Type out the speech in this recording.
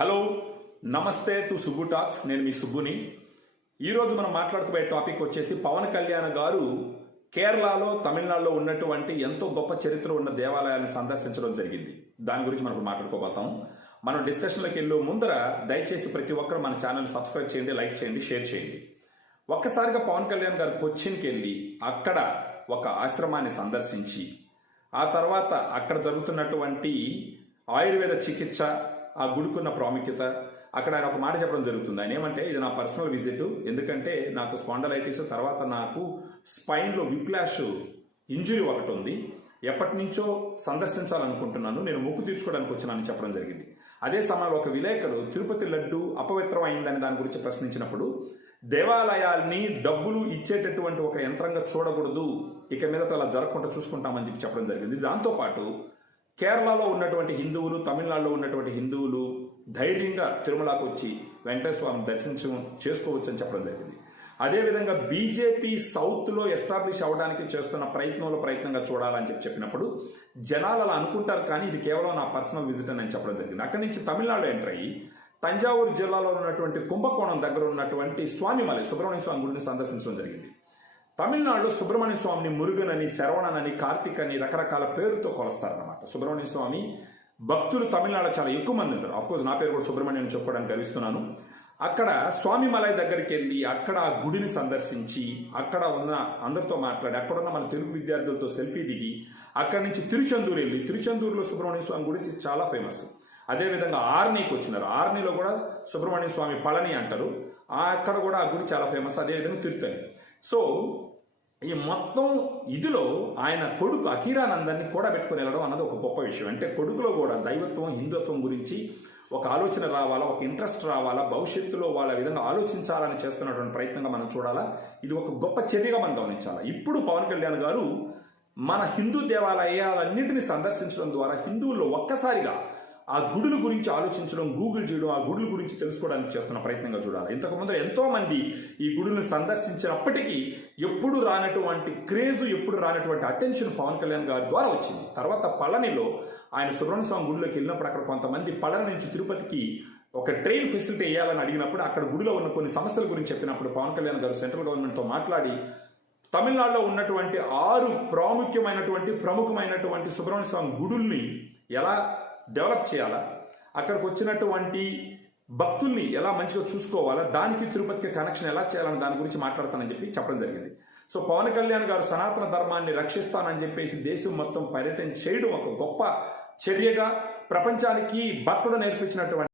Hello నమస్తే to Subbu talks. నేను మీ సుబ్బుని. ఈరోజు మనం మాట్లాడుకోబోయే టాపిక్ వచ్చేసి పవన్ కళ్యాణ్ గారు కేరళలో తమిళనాడులో ఉన్నటువంటి ఎంతో గొప్ప చరిత్ర ఉన్న దేవాలయాన్ని సందర్శించడం జరిగింది. దాని గురించి మనం మాట్లాడుకోబోతాం. మనం డిస్కషన్లోకి వెళ్ళే ముందర దయచేసి ప్రతి ఒక్కరు మన ఛానల్ సబ్స్క్రైబ్ చేయండి, లైక్ చేయండి, షేర్ చేయండి. ఒక్కసారిగా పవన్ కళ్యాణ్ గారు కొచ్చిన్కి వెళ్ళి అక్కడ ఒక ఆశ్రమాన్ని సందర్శించి ఆ తర్వాత అక్కడ జరుగుతున్నటువంటి ఆయుర్వేద చికిత్స, ఆ గుడికున్న ప్రాముఖ్యత, అక్కడ ఆయన ఒక మాట చెప్పడం జరుగుతుంది. ఆయన ఏమంటే, ఇది నా పర్సనల్ విజిట్, ఎందుకంటే నాకు స్పాండలైటిస్, తర్వాత నాకు స్పైన్లో విప్లాష్ ఇంజురీ ఒకటి ఉంది, ఎప్పటి నుంచో సందర్శించాలనుకుంటున్నాను, నేను మొక్కు తీర్చుకోవడానికి వచ్చినానని చెప్పడం జరిగింది. అదే సమయంలో ఒక విలేకరు తిరుపతి లడ్డు అపవిత్రం అయిందని దాని గురించి ప్రశ్నించినప్పుడు, దేవాలయాల్ని డబ్బులు ఇచ్చేటటువంటి ఒక యంత్రంగా చూడకూడదు, ఇక మీదట అలా జరగకుండా చూసుకుంటామని చెప్పడం జరిగింది. దాంతోపాటు కేరళలో ఉన్నటువంటి హిందువులు, తమిళనాడులో ఉన్నటువంటి హిందువులు ధైర్యంగా తిరుమలకు వచ్చి వెంకటేశ్వర స్వామిని చేసుకోవచ్చు అని చెప్పడం జరిగింది. అదేవిధంగా బీజేపీ సౌత్లో ఎస్టాబ్లిష్ అవ్వడానికి చేస్తున్న ప్రయత్నంగా చూడాలని చెప్పినప్పుడు జనాలు అలా అనుకుంటారు, కానీ ఇది కేవలం నా పర్సనల్ విజిట్ అని చెప్పడం జరిగింది. అక్కడి నుంచి తమిళనాడు ఎంటర్ అయ్యి తంజావూరు జిల్లాలో ఉన్నటువంటి కుంభకోణం దగ్గర ఉన్నటువంటి స్వామిమలై సుబ్రహ్మణ్య స్వామి గుడిని సందర్శించడం జరిగింది. తమిళనాడులో సుబ్రహ్మణ్య స్వామిని మురుగన్ అని, శరవణన్ అని, కార్తిక్ అని రకరకాల పేరుతో కొలుస్తారన్నమాట. సుబ్రహ్మణ్య స్వామి భక్తులు తమిళనాడులో చాలా ఎక్కువ మంది ఉంటారు. ఆఫ్కోర్స్ నా పేరు కూడా సుబ్రహ్మణ్యం అని చెప్పుకోవడానికి గర్విస్తున్నాను. అక్కడ స్వామిమలై దగ్గరికి వెళ్ళి అక్కడ ఆ గుడిని సందర్శించి అక్కడ ఉన్న అందరితో మాట్లాడి అక్కడున్న మన తెలుగు విద్యార్థులతో సెల్ఫీ దిగి అక్కడి నుంచి తిరుచెందూరు వెళ్ళి, తిరుచెందూరులో సుబ్రహ్మణ్య స్వామి గుడి చాలా ఫేమస్. అదేవిధంగా ఆర్నీకి వచ్చినారు. ఆర్నీలో కూడా సుబ్రహ్మణ్య స్వామి పళని అంటారు, అక్కడ కూడా ఆ గుడి చాలా ఫేమస్. అదేవిధంగా తిరుత్తని. సో ఈ మొత్తం ఇదిలో ఆయన కొడుకు అఖీరానందాన్ని కూడా పెట్టుకుని వెళ్ళడం అన్నది ఒక గొప్ప విషయం. అంటే కొడుకులో కూడా దైవత్వం, హిందుత్వం గురించి ఒక ఆలోచన రావాలా, ఒక ఇంట్రెస్ట్ రావాలా, భవిష్యత్తులో వాళ్ళ విధంగా ఆలోచించాలని చేస్తున్నటువంటి ప్రయత్నంగా మనం చూడాలా. ఇది ఒక గొప్ప చర్యగా మనం గమనించాలి. ఇప్పుడు పవన్ కళ్యాణ్ గారు మన హిందూ దేవాలయాలన్నింటినీ సందర్శించడం ద్వారా హిందువుల్లో ఒక్కసారిగా ఆ గుడుల గురించి ఆలోచించడం, గూగుల్ చేయడం, ఆ గుడుల గురించి తెలుసుకోవడానికి చేస్తున్న ప్రయత్నంగా చూడాలి. ఇంతకు ముందర ఎంతో మంది ఈ గుడులను సందర్శించినప్పటికీ ఎప్పుడు రానటువంటి క్రేజు, ఎప్పుడు రానటువంటి అటెన్షన్ పవన్ కళ్యాణ్ గారి ద్వారా వచ్చింది. తర్వాత పళనిలో ఆయన సుబ్రహ్మణ్య స్వామి గుడిలోకి వెళ్ళినప్పుడు అక్కడ కొంతమంది పళని నుంచి తిరుపతికి ఒక ట్రైన్ ఫెసిలిటీ వేయాలని అడిగినప్పుడు అక్కడ గుడిలో ఉన్న కొన్ని సమస్యల గురించి చెప్పినప్పుడు పవన్ కళ్యాణ్ గారు సెంట్రల్ గవర్నమెంట్తో మాట్లాడి తమిళనాడులో ఉన్నటువంటి 6 ప్రముఖమైనటువంటి సుబ్రహ్మణ్య స్వామి గుడుల్ని ఎలా డెవలప్ చేయాలా, అక్కడికి వచ్చినటువంటి భక్తుల్ని ఎలా మంచిగా చూసుకోవాలా, దానికి తిరుపతికి కనెక్షన్ ఎలా చేయాలని దాని గురించి మాట్లాడతానని చెప్పడం జరిగింది. సో పవన్ కళ్యాణ్ గారు సనాతన ధర్మాన్ని రక్షిస్తానని చెప్పేసి దేశం మొత్తం పర్యటన చేయడం ఒక గొప్ప చర్యగా ప్రపంచానికి భక్తుడు నేర్పించినటువంటి